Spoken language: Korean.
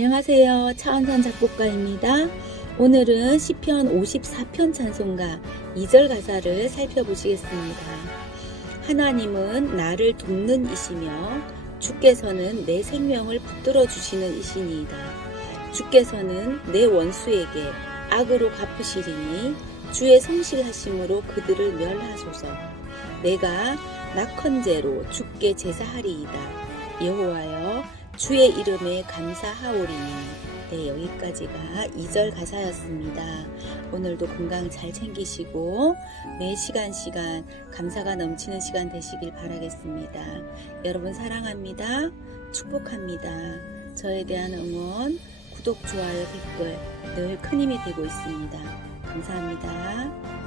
안녕하세요. 차원산 작곡가입니다. 오늘은 시편 54편 찬송가 2절 가사를 살펴보시겠습니다. 하나님은 나를 돕는 이시며 주께서는 내 생명을 붙들어 주시는 이시니이다. 주께서는 내 원수에게 악으로 갚으시리니 주의 성실하심으로 그들을 멸하소서. 내가 낙헌제로 주께 제사하리이다. 여호와여 주의 이름에 감사하오리니 네 여기까지가 2절 가사였습니다. 오늘도 건강 잘 챙기시고 매 시간 시간 감사가 넘치는 시간 되시길 바라겠습니다. 여러분 사랑합니다. 축복합니다. 저에 대한 응원, 구독, 좋아요, 댓글 늘 큰 힘이 되고 있습니다. 감사합니다.